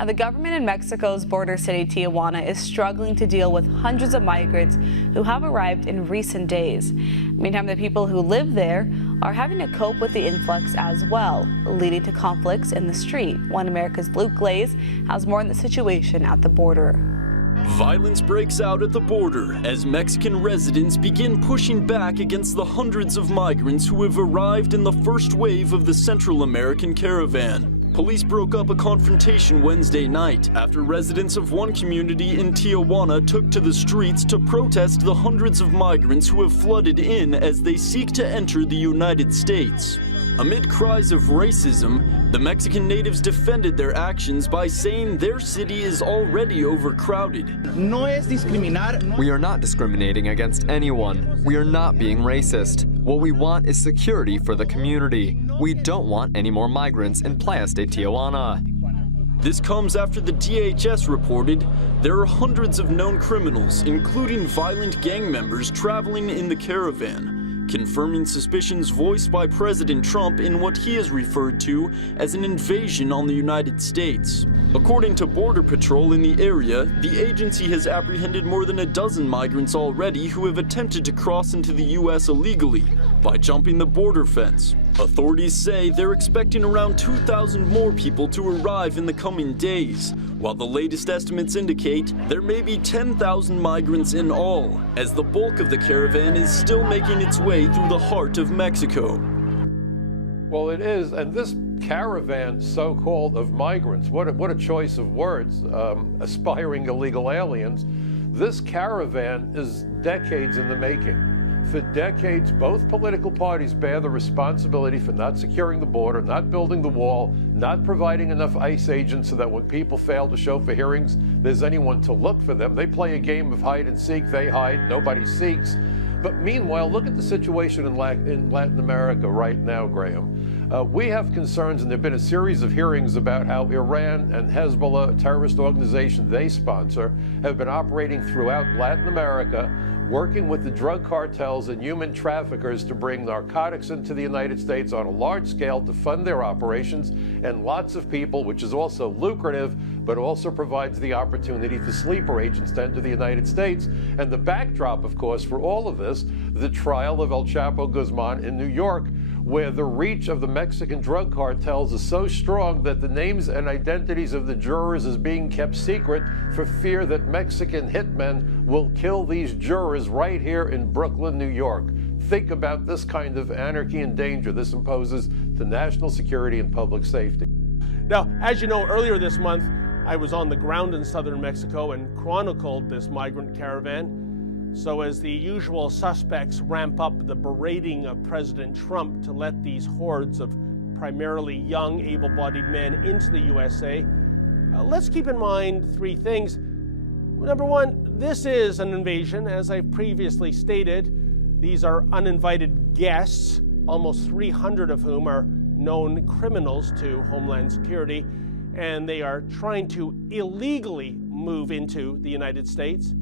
Now, the government in Mexico's border city, Tijuana, is struggling to deal with hundreds of migrants who have arrived in recent days. Meantime, the people who live there are having to cope with the influx as well, leading to conflicts in the street. One America's Luke Glaze has more on the situation at the border. Violence breaks out at the border as Mexican residents begin pushing back against the hundreds of migrants who have arrived in the first wave of the Central American caravan. Police broke up a confrontation Wednesday night after residents of one community in Tijuana took to the streets to protest the hundreds of migrants who have flooded in as they seek to enter the United States. Amid cries of racism, the Mexican natives defended their actions by saying their city is already overcrowded. We are not discriminating against anyone. We are not being racist. What we want is security for the community. We don't want any more migrants in Playa de Tijuana. This comes after the DHS reported there are hundreds of known criminals, including violent gang members, traveling in the caravan, confirming suspicions voiced by President Trump in what he has referred to as an invasion on the United States. According to Border Patrol in the area, the agency has apprehended more than a dozen migrants already who have attempted to cross into the U.S. illegally by jumping the border fence. Authorities say they're expecting around 2,000 more people to arrive in the coming days, while the latest estimates indicate there may be 10,000 migrants in all, as the bulk of the caravan is still making its way through the heart of Mexico. Well, it is, and this caravan, so-called, of migrants, what a choice of words, aspiring illegal aliens. This caravan is decades in the making. For decades, both political parties bear the responsibility for not securing the border, not building the wall, not providing enough ICE agents so that when people fail to show for hearings, there's anyone to look for them. They play a game of hide and seek. They hide, nobody seeks. But meanwhile, look at the situation in Latin America right now, Graham. We have concerns, and there have been a series of hearings about how Iran and Hezbollah, a terrorist organization they sponsor, have been operating throughout Latin America, working with the drug cartels and human traffickers to bring narcotics into the United States on a large scale to fund their operations, and lots of people, which is also lucrative, but also provides the opportunity for sleeper agents to enter the United States. And the backdrop, of course, for all of this, the trial of El Chapo Guzman in New York, where the reach of the Mexican drug cartels is so strong that the names and identities of the jurors is being kept secret for fear that Mexican hitmen will kill these jurors right here in Brooklyn, New York. Think about this kind of anarchy and danger this imposes to national security and public safety. Now, as you know, earlier this month, I was on the ground in southern Mexico and chronicled this migrant caravan. So as the usual suspects ramp up the berating of President Trump to let these hordes of primarily young, able-bodied men into the USA, let's keep in mind three things. Number one, this is an invasion, as I've previously stated. These are uninvited guests, almost 300 of whom are known criminals to Homeland Security, and they are trying to illegally move into the United States.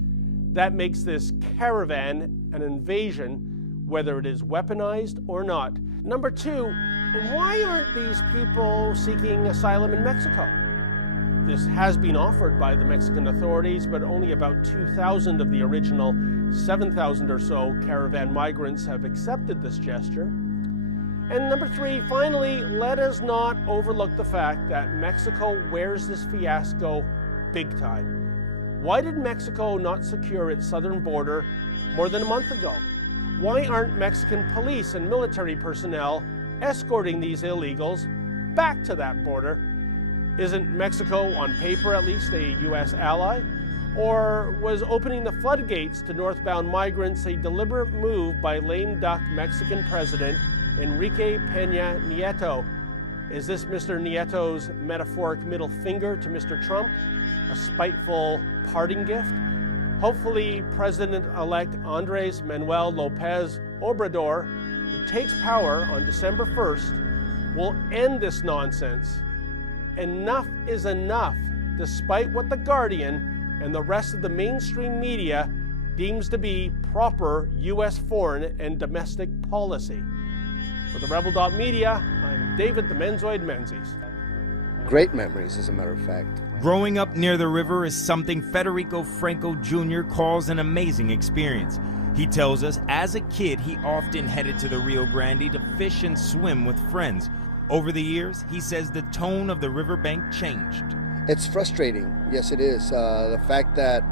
That makes this caravan an invasion, whether it is weaponized or not. Number two, why aren't these people seeking asylum in Mexico? This has been offered by the Mexican authorities, but only about 2,000 of the original 7,000 or so caravan migrants have accepted this gesture. And number three, finally, let us not overlook the fact that Mexico wears this fiasco big time. Why did Mexico not secure its southern border more than a month ago? Why aren't Mexican police and military personnel escorting these illegals back to that border? Isn't Mexico, on paper at least, a U.S. ally? Or was opening the floodgates to northbound migrants a deliberate move by lame duck Mexican President Enrique Peña Nieto? Is this Mr. Nieto's metaphoric middle finger to Mr. Trump? A spiteful parting gift? Hopefully, President-elect Andres Manuel Lopez Obrador, who takes power on December 1st, will end this nonsense. Enough is enough, despite what The Guardian and the rest of the mainstream media deems to be proper U.S. foreign and domestic policy. For the Rebel Media, I'm David the Menzoid Menzies. great memories, as a matter of fact. Growing up near the river is something Federico Franco Jr. calls an amazing experience. He tells us as a kid he often headed to the Rio Grande to fish and swim with friends. Over the years, he says the tone of the riverbank changed. It's frustrating, yes it is. The fact that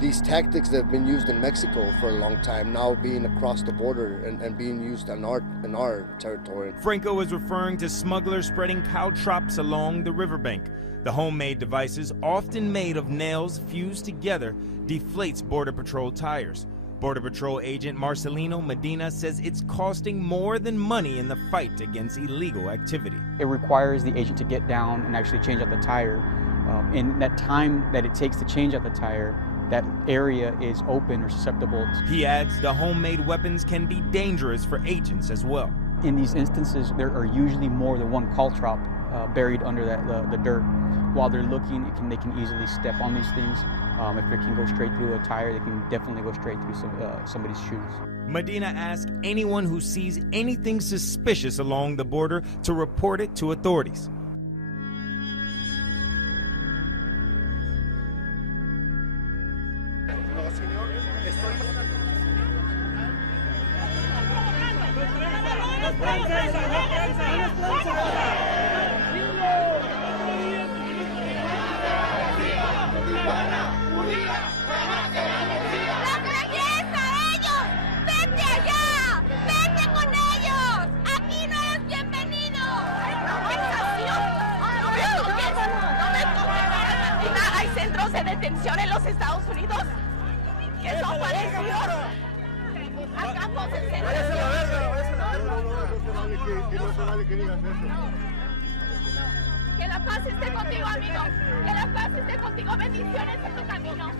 these tactics that have been used in Mexico for a long time now being across the border and being used in our territory. Franco is referring to smugglers spreading caltrops along the riverbank. The homemade devices, often made of nails fused together, deflates Border Patrol tires. Border Patrol agent Marcelino Medina says it's costing more than money in the fight against illegal activity. It requires the agent to get down and actually change out the tire. In that time that it takes to change out the tire, that area is open or susceptible. He adds the homemade weapons can be dangerous for agents as well. In these instances, there are usually more than one caltrop buried under the dirt. While they're looking, they can easily step on these things. If they can go straight through a tire, they can definitely go straight through somebody's shoes. Medina asks anyone who sees anything suspicious along the border to report it to authorities. De detención en los Estados Unidos, que son parecidos a campos de Que la paz esté contigo, amigo. Que la paz esté contigo. Bendiciones en tu camino.